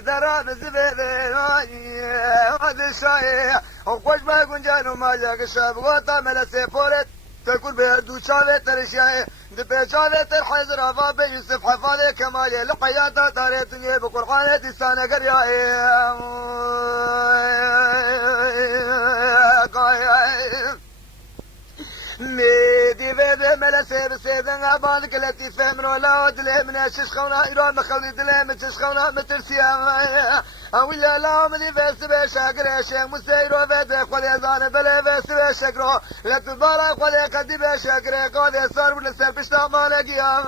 دراب زبيدي هذا الشاي وخوش ما كنجان وما جاك الشاب غوطة ملسي فورت تكون بيردو شاوي ترشاي دبي شاوي ترحيز رافا بي يوسف حفاظي كمالي لقيادة تاريتني بقرآن تسانة قريائي ميدي بيدي ملسي بسيدن عباد كلتي فهمن ولا ودلي من الشيشخونا إيران مخلي دلي من الشيشخونا مترسيا ويا لا مدي فيس بشاكر شيخ مسيرو بيدي خولي زان بلي فيس بشاكرو لا تبارك خولي قدي بشاكر قادي صار ولسر بشتا مالكيا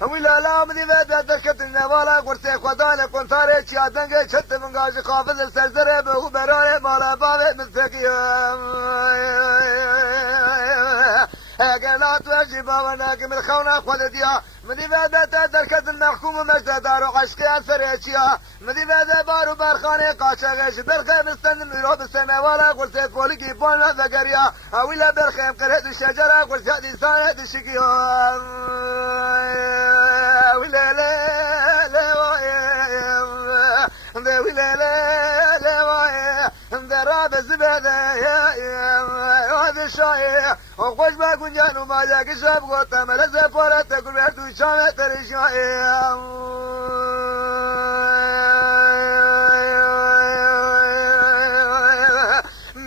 ويا لا مدي بيدي تشكتنا ولا قرسي خدانا كنتاري چيا دنگي چت من غاجي خافظ السرزره بهو براني مالا بابي مستقيا قالت واجب وناك من خونا خلديا مدي بعد تدركت المحكوم مجد دار عشقي فريتيا مدي بعد بارو برخاني قاشا غش برخيم استن ميرو بالسما ولا قلت فولكي بونا فقريا اويلا برخيم قرهد الشجرة قلت هذه سانة الشقيا ولا لا لا ولا لا لا دراب الزبادة هذا الشاي وخوش ما كنجان وما جاك الشاب غوطة ملزة فورة تقول بيردو شامة ترشاي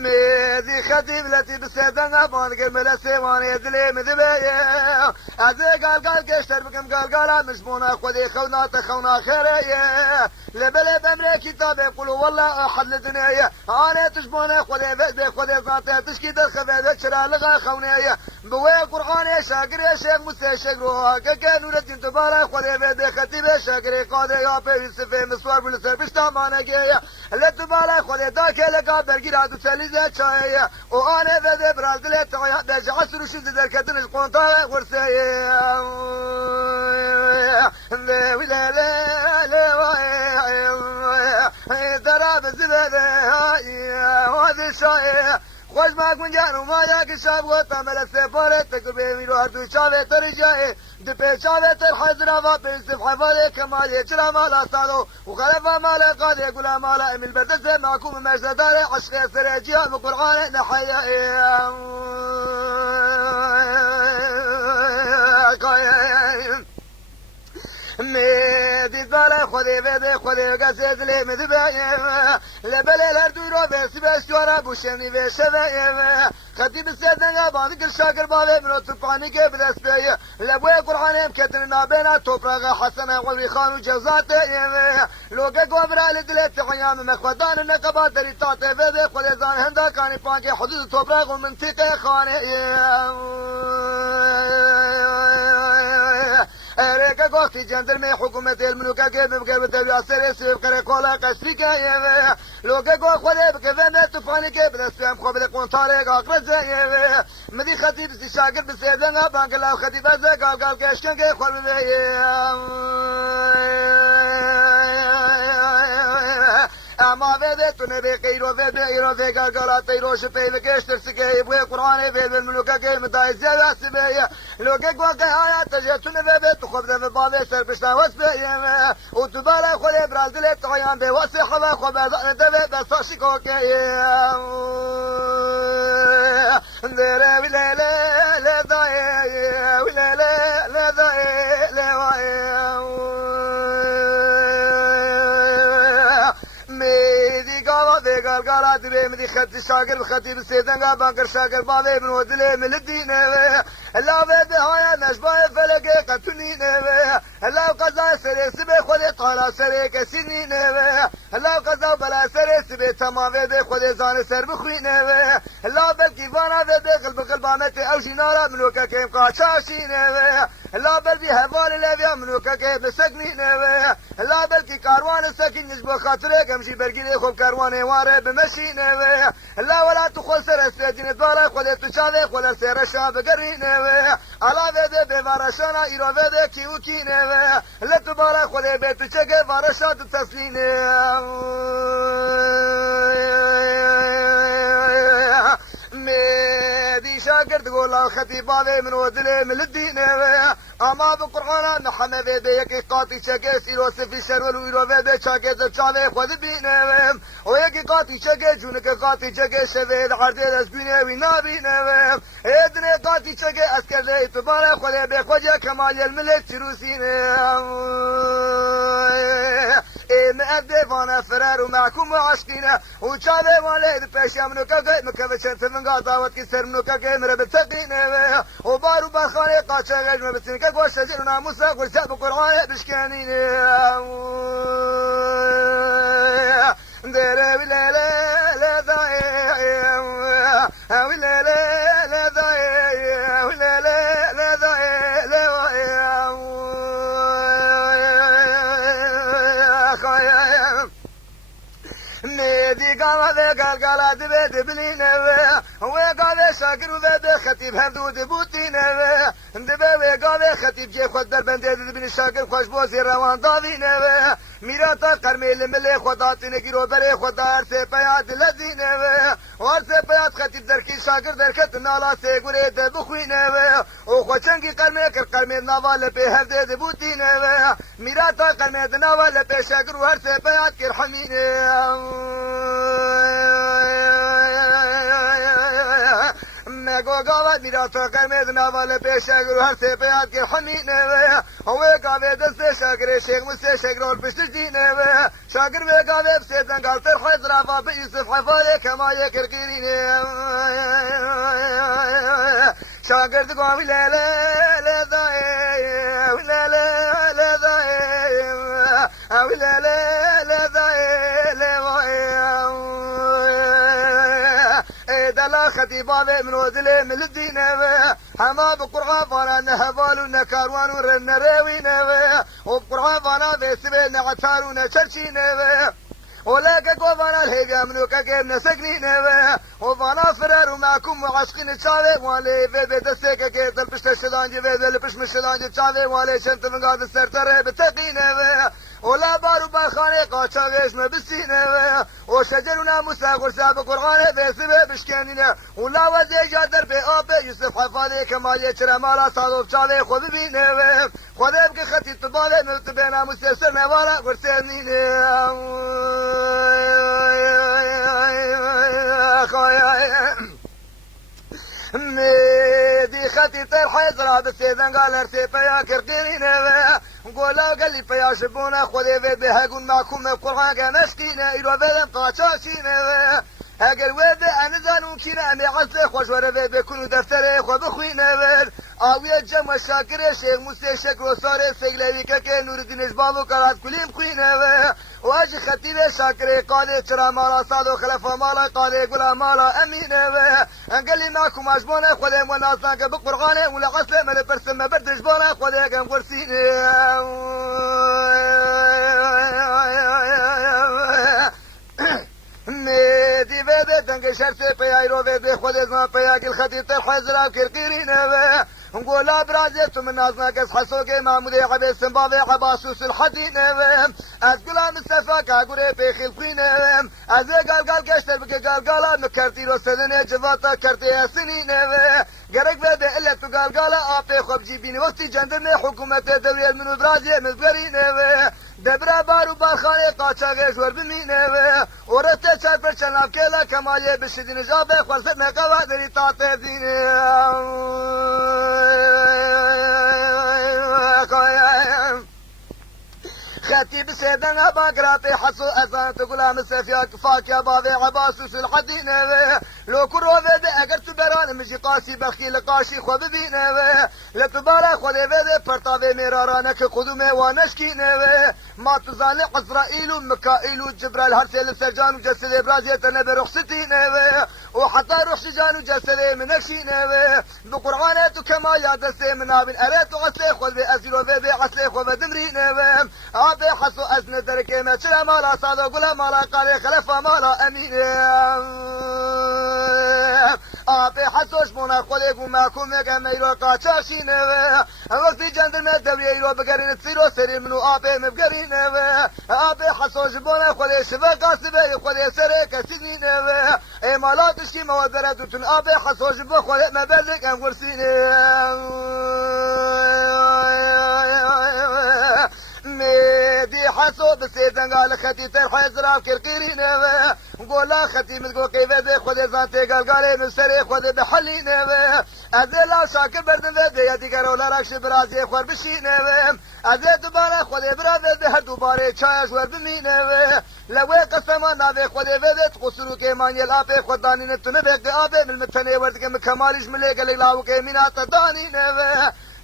ميدي خطيب لتي بسيدان ابان كرملا سيواني يدلي مذبايا ازي قال كشتر بكم قال مشبونا خودي خونا تخونا خيريا لبلا بمري كتاب يقولوا والله احد لدنيا انا تشبونا خودي بس خودي ذاتي تشكي الخبيث شرا لغا خونيا بوي قران شاكر يا شيخ موسى شكرو كانوا الدين تبارك خودي بيد خطيب شاكر قاضي يا يوسف مسوار بالسر بشتا مانجيا لا تبارك خودي داك لقا برغيرا تسليزه شاي وانا بدا برازيل تعيا دج عصر شد دركتن القنطه ورسايا لا ولا لا لا دراب الزباده هذا الشاي خوش ما كنجان وما ياك الشاب غوطة ملسي فورت تقول بيميرو هردو شاوي ترجاي دبي شاوي ترحزر وابي يوسف حفاظي كمالي يجرى مالا صالو وخلفا مالا قاضي يقول مالا امي البدسة معكوم مجداري عشقي سريجيا بقرآن نحيا ميدي زالا خودي بيدي خودي قاسيت لي مذبايا لبلي الهردورو بيسي بيشتورا بوشيني بيشبايا خطيب السيدنا باندك الشاكر بابي منو تفاني كيف دستايا لبوي قرحاني مكترنا بينا توفرغا حسنا ووري خان وجوزاتي لوكا قوبرا لدلت عيام مخودان النقبات دريتاتي بيدي خودي زان هندا كاني بانكي حدود توفرغ ومنطقة خاني اريكا قوتي جندر میں حکومت الملوكا كيف بكيف تبيع سريسي بكري كولا قسريكا يبه لوكا قوة خولي بكيف انا تفاني كيف نسفهم خواب لكون طارق اقرزا يبه مدي خطيب سي شاكر بسيدنا بانك الله خطيب ازا قال كيشكن كي خوال بيه اما بيبي تنبي قيرو بيبي ايرو في قلقلات تيرو شبي بكيشتر سكي بوي قرآن بيبي الملوكا كي مداي زيبا سبيه لوكا قوكا آيات تجيتون بيبي تخب ذا بابي سر بشتا وسبيه وتبالي خولي برازيلي تغيان بي واسي خبا خبا زان دبي بساشي كوكي ديري ولا لا لا داي ولا لا لا داي لا قال دري مدي خد شاكر بخطيب السيدنا بانكر شاكر بابي بن ودلي من الدين لا بيبي هاي نشبه فلقي قتلين لا قضاء سري سبي خذي طالا سري كسنين لا قضاء بلا سري سبي تمام بيبي خذي زان سر بخوين لا بلكي فانا بيبي قلب قلبامتي او جنارة ملوكا كيم قاشاشين لا بلكي هفال لابيا ملوكا كيم سكنين لا بلكي كاروان السكين نشبه خاطري كمشي برقيلي خوب كارواني واري بمشين لا ولا تخل سر السجن طالع خذي تشافي ولا سير الشاب قرين على بيبي بفارشانا ايرو بيبي كيوكين لا تبارك خذي بيت تشكي فارشات التسلين ميدي شاك شاگرد گولا خطیب باوی من ودلی من الدین اما بقرآن محمد بیکی قاطی چگه سیرو سفی شرول ویرو به چاگه چاوه خود بینه و یکی قاطی چگه جون که قاطی چگه شوید عرضه از بینه وی نابینه ادنه قاطی چگه اسکر لی تباره خود به خود کمال الملک چروسینه مأدب وانا فرار ومعكم وعشقينا وشابه والد باشا منو كاكي مكبشن تفن قاطاوت كسر منو كاكي مرب تقينا وبارو بخاني قاشا غجمة بسن كاكوش سجلنا موسى قرساب قرآن بشكانين ديري ولا لا لا ضايع ولا لا لا ضايع ولا لا لا ضايع نادي قاوة قالقالة دبي دبلينا وقاوة شاكر وذا خطيب هردو دبوتينا دبي وقاوة خطيب جي خود دربند دبني شاكر خوش بوزي روان ضاوينا ميراتا قرميل ملي خوداتي نگيرو بري خودار سي پياد لذينا وار سي پياد خطيب دركي شاكر دركت نالا سي گوري دبخوينا وخوشنگي قرمي كر قرمي ناوال بي هرد دبوتينا ميراتا قرمي ناوال بي شاكر وار سي پياد كر حمينا مگو گاوت میراتا کرمید ناوال پیشگرو هر سه پیاد که حمینه و گاوه دست شاگر شیخ موسی شگرور پشتش دینه شاگر و گاوه بسیدن گالتر حیز رافا به یوسف حفاله کمایه کرگیرینه شاگرد گاوی لیله لذایه ولیله لذایه ولیله لذایه دلا خطيبا من ودلي من الدين حما بقرآن فانا نهبال ونكاروان ورنروين وبقرآن فانا في سبيل نعتار ونشرشين ولكن قوانا الهيقا منو كاكيب نسكنين وفانا فرار ومعكم وعشقين تشاوي والي في بيت السيكا كيت البشت الشدانجي في البشم الشدانجي تشاوي والي شنت من قاد السرطري بتقين ولا بارو بالخاني قاشا غيشنا بالسينة وشجرنا مساقر ساب قرآن في سبب بشكانينا ولا وزي جادر في آبي يوسف حفاظي كما يشرى مالا صادوف شاوي خذ بينا خذ بك خطي طبالي ملتبينا مستسرنا ولا قرسانينا دي خطي طرحي زرع بسيدان قال ارسي فيا كرقينينا قولا قال لي فيا شبونا خذي في بهاقون معكم القرآن كمشكينا إلو بذن قاشاشينا اگر وده انزانو كينا امي عزي خوش ورده بكونو دفتره خو بخوينا آوية جمع شاكر شيخ موسى شكرو صاري سيقلوي كاكي نور الدين اجبابو كرات كلهم خوينا واجي خطيبه شاكر قادي چرا مالا صادو خلفا مالا قادي قلا مالا امينه قال لي معكم اجبونا خذي وناساك بقرغانه ولا عسله مل برسم ما بردش بونا خذي كم قرسينه دي بده دنگ شرسه پیایرو بده خود از ما پیاگل خطیب تر حضرا کرقیرینه نقول برازيت من نازنا قص حسوق مامودي عبيد سنبابي عباسوس الحدين أقول مصطفى كاغوري بخيل قين أزي قال كشتر بك قال مكرتي رسدني جواتا كرتي سنين قرق بده إلا تقال أبي خب جيبيني وقتي جندرني حكومة دوية من برازيل مزبرين دبرا بارو بارخاني قاچا غيشور بمينه ورته چار پر چناب كلا كمايه بشدين جابه خلصنا قوادري طاطه دينه خطيب سيدنا باقراتي حصو أزان تقول مسافيا كفاك يا بابي عباسوس الحدين لو كرو بيدي اگر تبران مجي قاسي بخي لقاشي خو ببينه لتبارا خو بيدي پرتاوي ميرارانك قدومه وانشكينه ما تزال عزرائيل ومكائيل وجبريل هرسل سرجان وجسد ابرازية نبي رخصتينه وحتى روح شجان وجسد منكشينه بقرآنات كما يادسي منابن اريت وعسلي خو بأزيلو بيدي عسلي خو بدمرينه أبي حسو أزن دركي ما شلا مالا صادو قلا مالا قالي خلفا مالا أمين أبي حسو شمونا خليق وماكم يقا ميرو قاشاشين وقتي جندنا الدولي يرو بقرين تصيرو سري منو أبي مبقرين أبي حسو شمونا خلي شفا قاسبي خلي سري كسنين مالات تشكي موادرات وتن آبي حصوش بخوة ما بلك أم قرسيني ميدي حسو بسيدن قال ختي ترحي زراب كرقيرين قولا ختي متقو قيفة دي خودي زانتي قال قالي مستري خودي بحلين ازيلا شاكر بردن دي يدي قرولا راكش برازي خور بشين ازي دوباره خودي برا دي هر دوباره چايش ور بمين لوي قسما نابي خودي بيت قصرو كي ماني الابي خداني نتونه بيك ابي من متني ورد كم كماليش مليك لاو كي مينات داني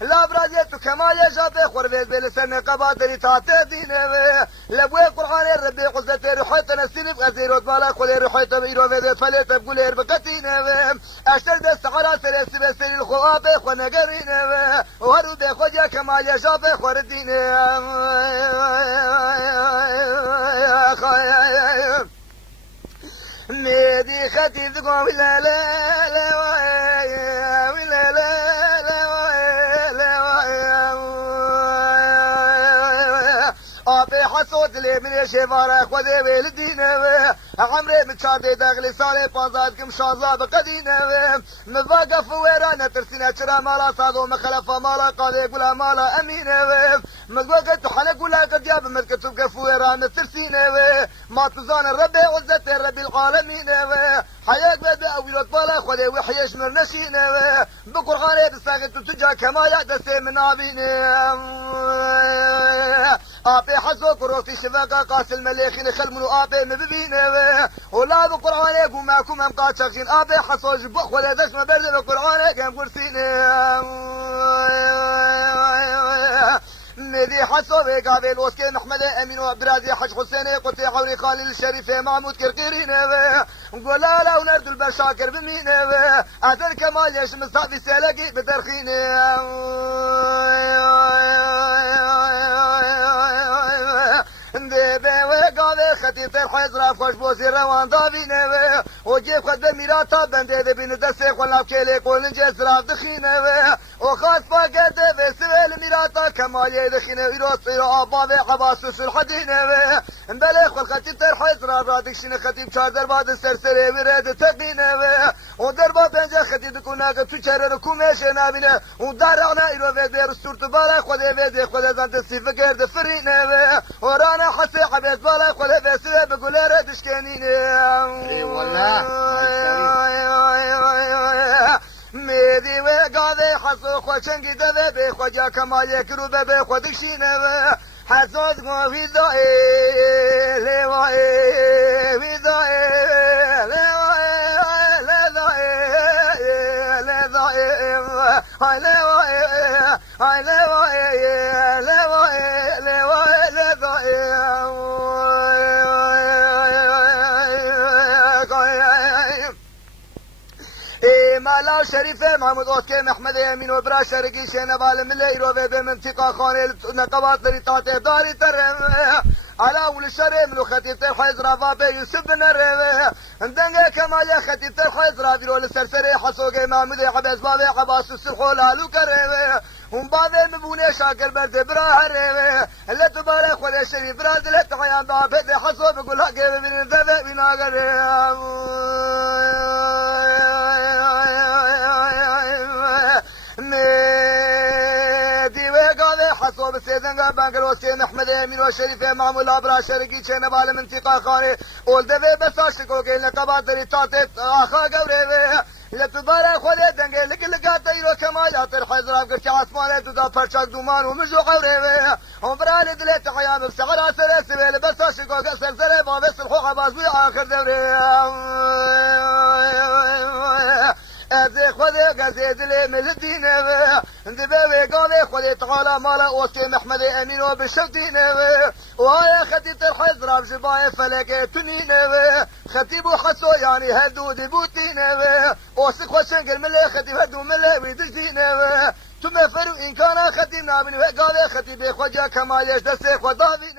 لا برازيت كمال جابي خربيت بلسان قبادري تاتي دينه لبوي قران ربي قزت روحت نسيب غزيرت مالا خلي روحت بيرو فيت فلت بقول بقتينه اشتر دست على سلسل بسري الخواب خنقرينه وهرو بخوجا كمال جابي خردينه ميدي ختي ذقوا لا لا لا ولا لا آبی حسود لی من شواره خودی ویل دینه عمره متشاردی داخلی سال 15 کم 16 بقدینه مواقف ویرا نترسینه چرا مالا سادو مخلف مالا قاضی قولا مالا امینه مواقف حلق قولا قدیاب مدکتب کف ویرا نترسینه ما تزان ربی عزت ربی العالمین حياك بدا أولاد بالا خذي وحيش من نشينه بقرآن بساقط تجا كما يدسي من عبينه آبي حسو كروتي شفاقا قاس المليخين خلمنو آبي مببينه ولا بقرآن يقوم معكم هم قاتشاقين آبي حسو جبخ ولا دش مبرد بقرآن يقوم قرسينه ندي حسو بقابل وسكي محمد امين وعبدالعزيز حج حسين قلت حوري خالد الشريف محمود كركيرين نقول لا ونرد البشاكر بمينه اثر كمال يش مصافي سلقي بدرخينه ندبه وقابل خطيط الحزرة خوش بوزي روان دابينه وجيب خد بميراتا بنده دبين دسي خلاف كيلي قول نجيز راف دخينه وخاص فاقد بسويل ميراتا كمال يدخينه ويروسي وعبابي حباسوس الحدينه بلي خل خطيط الحزرة رادكشين خطيب شار درباد السرسري ورد تقينه ودربا بنجا خطيط كوناك تشرر كوميش نابينه ودارعنا ايرو فيد بيرستور تبالا خده فيد خده زانت السيفة قرد فرينه ورانا حسي حبيت بالا خده بسوي بقول رد شكينينه اي والله ميدي وقاضي حسو خوشنقي دبي بخوجا كمال يكرو ببي خودكشينه حسود في ذائي لوائي في ذائي لوائي لذائي لذائي هاي لوائي هاي لوائي لوائي لوائي لذائي مالا شريفه محمود اوسكي محمد يمين وبرا شرقي شينا بالمله يروي بمنطقه خانه نقبات لريتاته داري ترم على اول شري من خطيبه الحيز رافا يوسف بن الريوه عندنا كمال خطيبه الحيز رافيرو السرسري حسوقي محمود عباس بابي عباس السرحول هالو كريوه هم بعد مبوني شاكر برد برا الريوه اللي تبارك خذ شريف براد اللي تحيان بابي حسوب يقول حقي بن الدفع بناقر حصوب السيدنقا بانقلوسكي محمد امين وشريفه معمول ابرا شرقي شينا بالا منطقه خاني ولدفي بساشكو كي لقبات ريتاتي اخا قوري لتبارك خذ دنقي لقلقات يرو كما ياطر حزراب قرش عثمان تدا فرشاك دومان ومجو قوري هم برالي دليت حيام بسغرا سرسبيل بساشكو قسر سري بابس الحوق بازوي اخر دوري ازي خذي قزيد لي من الدين اندبي قالي خذي تعالى مالا اوسكي محمد امين وبالشوتين وهاي خطيط الحزرة بجباي فلك تنين خطيب وحسو يعني هدو دبوتين اوسك وشنقل ملي خطيب هدو ملي ويدجدين ثم فرو ان كان خطيبنا من قالي خطيب خجا كما يجدسي خضابين